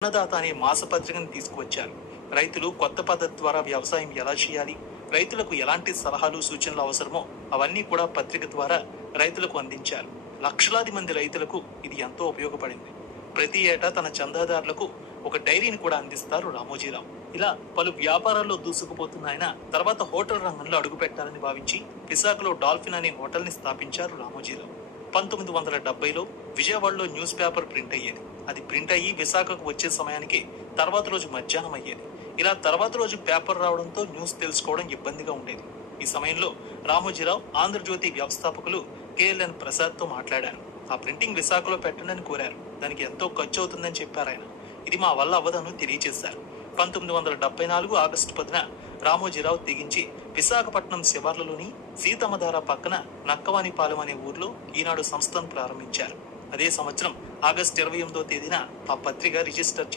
అన్నదాత అనే మాసపత్రికను తీసుకువచ్చారు. రైతులు కొత్త పద్ధతి ద్వారా వ్యవసాయం ఎలా చేయాలి, రైతులకు ఎలాంటి సలహాలు సూచనలు అవసరమో అవన్నీ కూడా పత్రిక ద్వారా రైతులకు అందించారు. లక్షలాది మంది రైతులకు ఇది ఎంతో ఉపయోగపడింది. ప్రతి ఏటా తన చందాదారులకు ఒక డైరీని కూడా అందిస్తారు రామోజీరావు. ఇలా పలు వ్యాపారాల్లో దూసుకుపోతున్న ఆయన తర్వాత హోటల్ రంగంలో అడుగుపెట్టాలని భావించి విశాఖలో డాల్ఫిన్ అనే హోటల్ ని స్థాపించారు రామోజీరావు. 1970లో విజయవాడలో న్యూస్ పేపర్ ప్రింట్ అయ్యేది. అది ప్రింట్ అయ్యి విశాఖకు వచ్చే సమయానికి తర్వాత రోజు మధ్యాహ్నం అయ్యేది. ఇలా తర్వాత రోజు పేపర్ రావడంతో న్యూస్ తెలుసుకోవడం ఇబ్బందిగా ఉండేది. ఈ సమయంలో రామోజీరావు ఆంధ్రజ్యోతి వ్యవస్థాపకులు కేఎల్ఎన్ ప్రసాద్ తో మాట్లాడారు. ఆ ప్రింటింగ్ విశాఖలో పెట్టండి కోరారు. దానికి ఎంతో ఖర్చు అవుతుందని చెప్పారు ఆయన. ఇది మా వల్ల అవ్వదని తెలియజేశారు. 1974 ఆగస్టు 10న రామోజీరావు తెగించి విశాఖపట్నం శివార్లలోని సీతమ్మధార పక్కన నక్కవానిపాలెం అనే ఊర్లో ఈనాడు సంస్థను ప్రారంభించారు. అదే సంవత్సరం ఆగస్టు 28వ తేదీన ఆ పత్రిక రిజిస్టర్ చేశారు.